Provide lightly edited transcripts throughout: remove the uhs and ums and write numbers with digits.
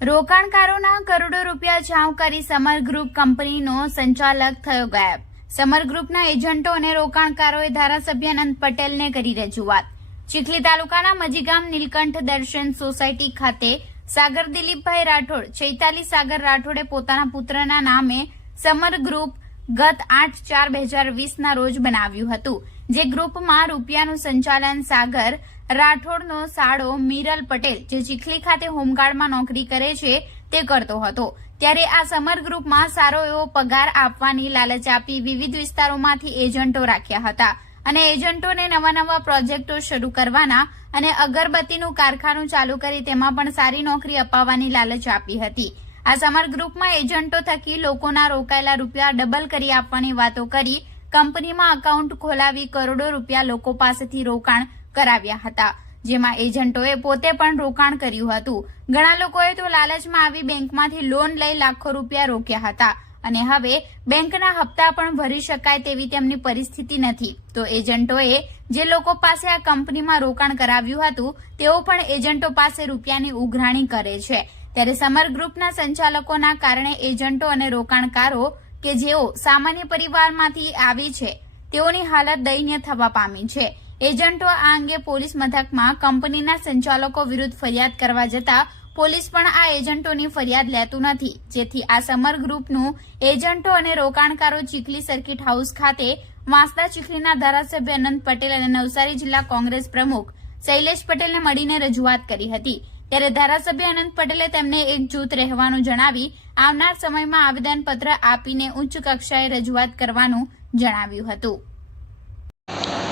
રોકાણકારોના કરોડો રૂપિયા ચાઉ કરી સમર ગ્રુપ કંપનીનો સંચાલક થયો ગાયબ। સમર ગ્રુપના એજન્ટો અને રોકાણકારોએ ધારાસભ્ય અનંત પટેલને કરી રજૂઆત। ચીખલી તાલુકાના મજીગામ નીલકંઠ દર્શન સોસાયટી ખાતે સાગર દિલીપભાઈ રાઠોડ, ચૈતાલી સાગર રાઠોડે પોતાના પુત્રના નામે સમર ગ્રુપ ગત 8/4/2020ના રોજ બનાવ્યું હતું, જે ગ્રુપમાં રૂપિયાનું સંચાલન સાગર રાઠોડનો સાળો મીરલ પટેલ, જે ચીખલી ખાતે હોમગાર્ડમાં નોકરી કરે છે, તે કરતો હતો। ત્યારે આ સમર ગ્રુપમાં સારો એવો પગાર આપવાની લાલચ આપી વિવિધ વિસ્તારોમાંથી એજન્ટો રાખ્યા હતા અને એજન્ટોને નવા પ્રોજેક્ટો શરૂ કરવાના અને અગરબત્તીનું કારખાનું ચાલુ કરી તેમાં પણ સારી નોકરી અપાવવાની લાલચ આપી હતી। આ સમર ગ્રુપમાં એજન્ટો થકી લોકોના રોકાયેલા રૂપિયા ડબલ કરી આપવાની વાતો કરી કંપનીમાં એકાઉન્ટ ખોલાવી કરોડો રૂપિયા લોકો પાસેથી રોકાણ કરાવ્યા હતા, જેમાં એજન્ટોએ પોતે પણ રોકાણ કર્યું હતું। ઘણા લોકોએ તો લાલચમાં આવી બેંકમાંથી લોન લઈ લાખો રૂપિયા રોક્યા હતા અને હવે બેંકના હપ્તા પણ ભરી શકાય તેવી તેમની પરિસ્થિતિ નથી। તો એજન્ટોએ જે લોકો પાસે આ કંપનીમાં રોકાણ કરાવ્યું હતું તેઓ પણ એજન્ટો પાસે રૂપિયાની ઉઘરાણી કરે છે। ત્યારે સમર ગ્રુપના સંચાલકોના કારણે એજન્ટો અને રોકાણકારો કે જેઓ સામાન્ય પરિવારમાંથી આવી છે તેઓની હાલત દયનીય થવા પામી છે। એજન્ટો આ અંગે પોલીસ મથકમાં કંપનીના સંચાલકો વિરુદ્ધ ફરિયાદ કરવા જતા પોલીસ પણ આ એજન્ટોની ફરિયાદ લેતું નથી, જેથી આ સમર ગ્રુપનું એજન્ટો અને રોકાણકારો ચીખલી સર્કિટ હાઉસ ખાતે વાંસદા ચીખલીના ધારાસભ્ય અનંત પટેલ અને નવસારી જિલ્લા કોંગ્રેસ પ્રમુખ શૈલેષ પટેલને મળીને રજૂઆત કરી હતી। ત્યારે ધારાસભ્ય અનંત પટેલે તેમને એકજૂથ રહેવાનું જણાવી આવનાર સમયમાં આવેદનપત્ર આપીને ઉચ્ચ કક્ષાએ રજૂઆત કરવાનું જણાવ્યું હતું।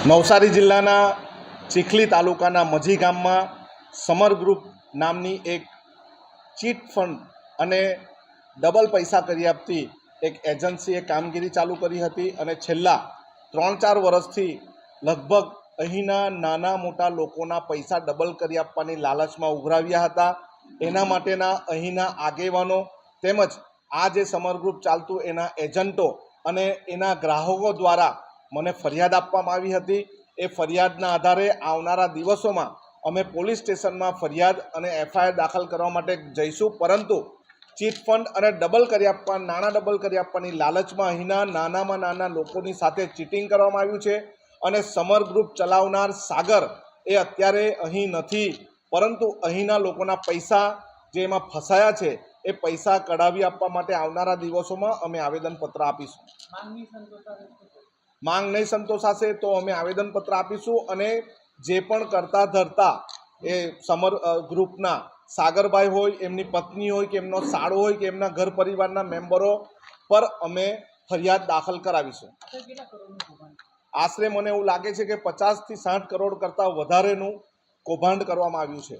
નવસારી જિલ્લાના ચીખલી તાલુકાના મજી ગામમાં સમર ગ્રુપ નામની એક ચીટ ફંડ અને ડબલ પૈસા કરી આપતી એક એજન્સીએ કામગીરી ચાલુ કરી હતી અને છેલ્લા 3-4 વર્ષથી લગભગ અહીંના નાના મોટા લોકોના પૈસા ડબલ કરી આપવાની લાલચમાં ઉઘરાવ્યા હતા। એના માટેના અહીંના આગેવાનો તેમજ આ જે સમર ગ્રુપ ચાલતું એના એજન્ટો અને એના ગ્રાહકો દ્વારા મને ફરિયાદ આપવામાં આવી હતી। એ ફરિયાદના આધારે આવનારા દિવસોમાં અમે પોલીસ સ્ટેશનમાં ફરિયાદ અને FIR દાખલ કરવા માટે જઈશું, પરંતુ ચીટ ફંડ અને નાણાં ડબલ કરી આપવાની લાલચમાં અહીંના નાનામાં નાના લોકોની સાથે ચીટિંગ કરવામાં આવ્યું છે અને સમર ગ્રુપ ચલાવનાર સાગર એ અત્યારે અહીં નથી, પરંતુ અહીંના લોકોના પૈસા જે એમાં ફસાયા છે એ પૈસા કઢાવી આપવા માટે આવનારા દિવસોમાં અમે આવેદનપત્ર આપીશું। માંગ નહીં સંતોષાશે તો અમે આવેદનપત્ર આપીશું અને જે પણ કરતા ધરતા એ સમર ગ્રુપના સાગરભાઈ હોય, એમની પત્ની હોય કે એમનો સાળો હોય કે એમના ઘર પરિવારના મેમ્બરો પર અમે ફરિયાદ દાખલ કરાવીશું। આશરે મને એવું લાગે છે કે 50 થી 60 કરોડ કરતાં વધારેનું કૌભાંડ કરવામાં આવ્યું છે।